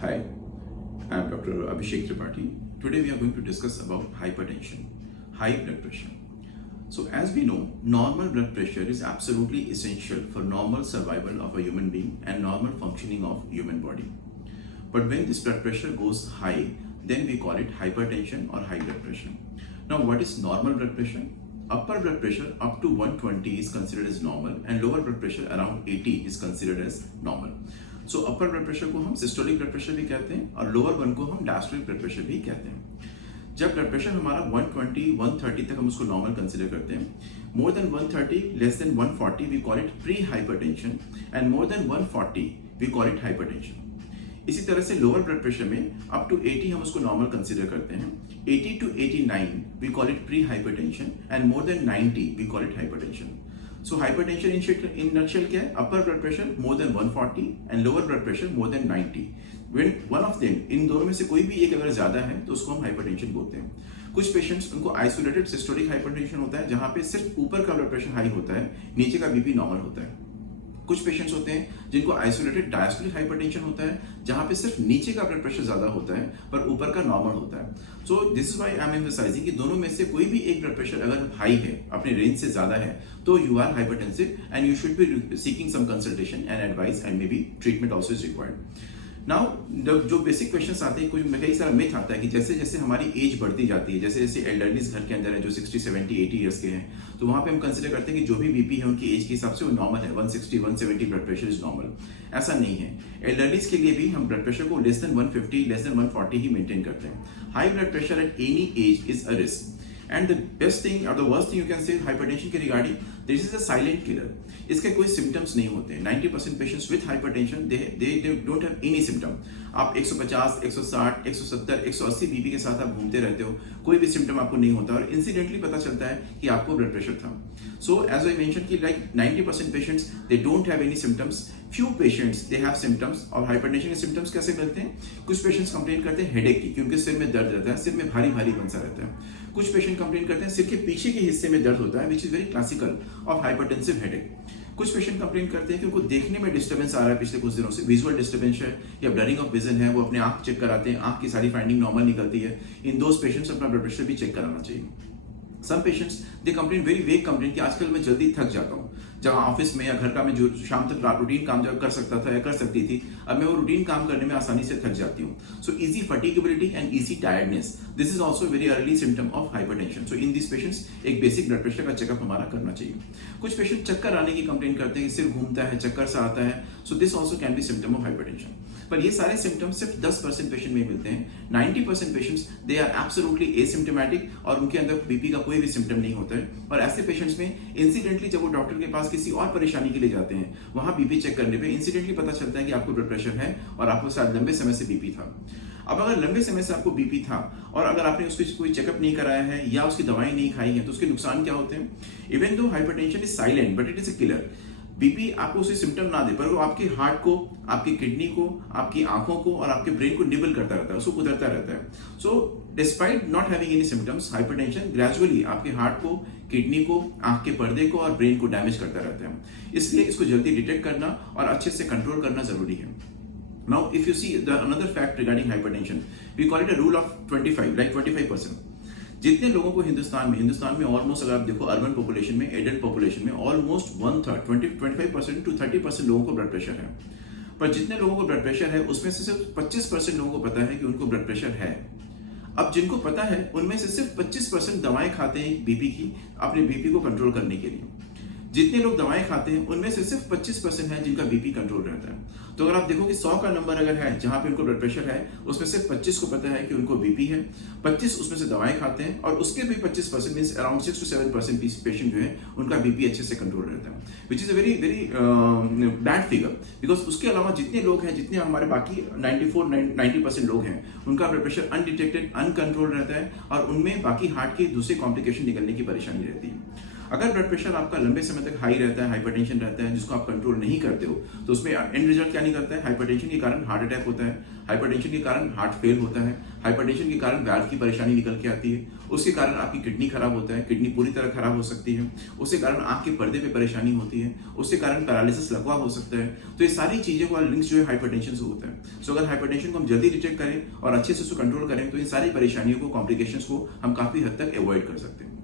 Hi, I'm Dr. Abhishek Tripathi. Today we are going to discuss about hypertension, high blood pressure. So as we know, normal blood pressure is absolutely essential for normal survival of a human being and normal functioning of human body. But when this blood pressure goes high, then we call it hypertension or high blood pressure. Now what is normal blood pressure? Upper blood pressure up to 120 is considered as normal and lower blood pressure around 80 is considered as normal. So upper blood pressure को हम systolic blood pressure भी कहते हैं और lower one को हम diastolic blood pressure भी कहते हैं। जब ब्लड प्रेशर हमारा 120 130 तक हम उसको नॉर्मल कंसिडर करते हैं। More than 130 less than 140 we call it pre hypertension and more than 140 we call it hypertension. इसी तरह से लोअर ब्लड प्रेशर में अप टू 80 हम उसको नॉर्मल कंसिडर करते हैं। 80 to 89 we call it pre hypertension and more than 90 we call it hypertension. So hypertension in nutshell क्या है? Upper blood pressure more than 140 and lower blood pressure more than 90. When one of them इन दोनों में से कोई भी एक अगर ज्यादा है तो उसको हम हाइपरटेंशन बोलते हैं। कुछ पेशेंट्स उनको आइसोलेटेड सिस्टोलिक हाइपरटेंशन होता है जहां पे सिर्फ ऊपर का ब्लड प्रेशर हाई होता है, नीचे का बीपी नॉर्मल होता है। कुछ पेशेंट्स होते हैं जिनको आइसोलेटेड डायस्टोलिक हाइपरटेंशन होता है जहां पे सिर्फ नीचे का ब्लड प्रेशर ज्यादा होता है पर ऊपर का नॉर्मल होता है। So this is why I am emphasising कि दोनों में से कोई भी एक ब्लड प्रेशर अगर हाई है, अपने रेंज से ज्यादा है, तो you are hypertensive and you should be seeking some consultation and advice and maybe treatment also is required. Now जो बेसिक क्वेश्चंस आते हैं, कोई कई सारा मिथ आता है कि जैसे जैसे हमारी एज बढ़ती जाती है, जैसे जैसे एल्डरलीज घर के अंदर है जो 60 70 80 इयर्स के हैं, तो वहां पे हम कंसिडर करते हैं कि जो भी बीपी है उनकी एज के हिसाब से वो नॉर्मल है, 160 170 ब्लड प्रेशर इज नॉर्मल। ऐसा नहीं है। एल्डरलीज के लिए भी हम ब्लड प्रेशर को लेस देन 150 लेस देन 140 ही मेंटेन करते हैं। High blood pressure at any age is a risk and the best thing और the worst thing you can say hypertension के regarding, this is a silent killer. इसके कोई symptoms नहीं होते। 90% patients with hypertension they don't have any symptom. आप 150 160 170 180 BP के साथ आप घूमते रहते हो, कोई भी सिम्टम आपको नहीं होता और इंसिडेंटली पता चलता है कि आपको ब्लड प्रेशर था। सो एज आई मेंशन कि like 90% patients they don't have any symptoms, few patients they have symptoms. और हाइपरटेंशन के सिम्टम्स कैसे मिलते हैं? कुछ पेशेंट्स कंप्लेन करते हैं हेडेक की, क्योंकि सिर में दर्द रहता है, सिर में भारी भारी सा रहता है। कुछ पेशेंट कंप्लेन करते हैं सिर के पीछे के हिस्से में दर्द होता है, which is very classical of hypertensive headache. कुछ पेशेंट कंप्लेन करते हैं कि उनको देखने में डिस्टर्बेंस आ रहा है पिछले कुछ दिनों से, विजुअल डिस्टर्बेंस है या ब्लरिंग ऑफ विजन है, वो अपने आंख चेक कराते हैं, आंख की सारी फाइंडिंग नॉर्मल निकलती है। इन दोज पेशेंट्स अपना ब्लड प्रेशर भी चेक कराना चाहिए। Some patients they complain very vague complain कि आजकल मैं जल्दी थक जाता हूँ। जहाँ ऑफिस में या घर का मैं जो शाम तक रूटीन काम जब कर सकता था या कर सकती थी, अब मैं वो रूटीन काम करने में आसानी से थक जाती हूँ। So easy fatigability and easy tiredness, this is also very early symptom of hypertension. So in this patients एक बेसिक ब्लड प्रेशर का चेकअप हमारा करना चाहिए। कुछ पेशेंट चक्कर आने की कंप्लेन करते हैं कि सिर घूमता है, चक्कर सा आता है, so this also can be symptom of hypertension. पर ये सारे सिम्टम्स सिर्फ 10% पेशेंट में मिलते हैं। 90% patients they are absolutely asymptomatic और उनके अंदर बीपी का कोई भी सिम्टम नहीं होता है। और ऐसे पेशेंट्स में इंसिडेंटली जब वो डॉक्टर के पास किसी और परेशानी के लिए जाते हैं, वहां बीपी चेक करने पे इंसिडेंटली पता चलता है कि आपको ब्लड प्रेशर है और आपको शायद लंबे समय से बीपी था। अब अगर लंबे समय से आपको बीपी था और अगर आपने उसकी कोई चेकअप नहीं कराया है या उसकी दवाई नहीं खाई है, तो उसके नुकसान क्या होते हैं? Even though hypertension is silent but it is a killer. BP आपको उसे सिम्टम ना दे पर वो आपके हार्ट को, आपकी किडनी को, आपकी आंखों को और आपके ब्रेन को निबल करता रहता है, उसको कुदरता रहता है। So despite not having any symptoms, hypertension gradually आपके हार्ट को, किडनी को, आंख के पर्दे को और ब्रेन को डैमेज करता रहता है। इसलिए इसको जल्दी डिटेक्ट करना और अच्छे से कंट्रोल करना जरूरी है। Now, if you see another fact regarding hypertension, we call it a rule of 25, like 25%. जितने लोगों को हिंदुस्तान में ऑलमोस्ट अगर आप देखो अर्बन पॉपुलेशन में, एडल्ट पॉपुलेशन में ऑलमोस्ट 1/3 25% to 30% लोगों को ब्लड प्रेशर है। पर जितने लोगों को ब्लड प्रेशर है उसमें से सिर्फ 25% लोगों को पता है कि उनको ब्लड प्रेशर है। अब जिनको पता है उनमें से सिर्फ 25% दवाएं खाते हैं बीपी की, अपने बीपी को कंट्रोल करने के लिए। जितने लोग दवाएं खाते हैं उनमें से सिर्फ 25% है जिनका बीपी कंट्रोल रहता है। तो अगर आप देखो कि 100 का नंबर अगर है जहां पे उनको ब्लड प्रेशर है, उसमें से 25 को पता है कि उनको बीपी है, 25 उसमें से दवाएं खाते हैं और उसके भी 25% मींस अराउंड 6 to 7% पेशेंट जो है उनका बीपी अच्छे से कंट्रोल रहता है, which is a very very bad figure. Because उसके अलावा जितने लोग हैं, जितने हमारे बाकी 90% लोग हैं, उनका ब्लड प्रेशर अनडिटेक्टेड, अनकंट्रोल रहता है और उनमें बाकी हार्ट के दूसरे कॉम्प्लिकेशन निकलने की परेशानी रहती है। अगर ब्लड प्रेशर आपका लंबे समय तक हाई रहता है, हाइपरटेंशन रहता है, जिसको आप कंट्रोल नहीं करते हो, तो उसमें एंड रिजल्ट क्या नहीं करता है? हाइपरटेंशन के कारण हार्ट अटैक होता है, हाइपरटेंशन के कारण हार्ट फेल होता है, हाइपरटेंशन के कारण वाल्व की परेशानी निकल के आती है, उसके कारण आपकी किडनी खराब होता है, किडनी पूरी तरह खराब हो सकती है, उसके कारण आंख के पर्दे पे परेशानी होती है, उसके कारण पैरालिसिस लकवा हो सकता है। तो ये सारी चीजें का लिंक्स जो है हाइपरटेंशन से होता है। सो अगर हाइपरटेंशन को हम जल्दी डिटेक्ट करें और अच्छे से उसको कंट्रोल करें तो इन सारी परेशानियों को, कॉम्प्लिकेशंस को हम काफी हद तक अवॉइड कर सकते हैं।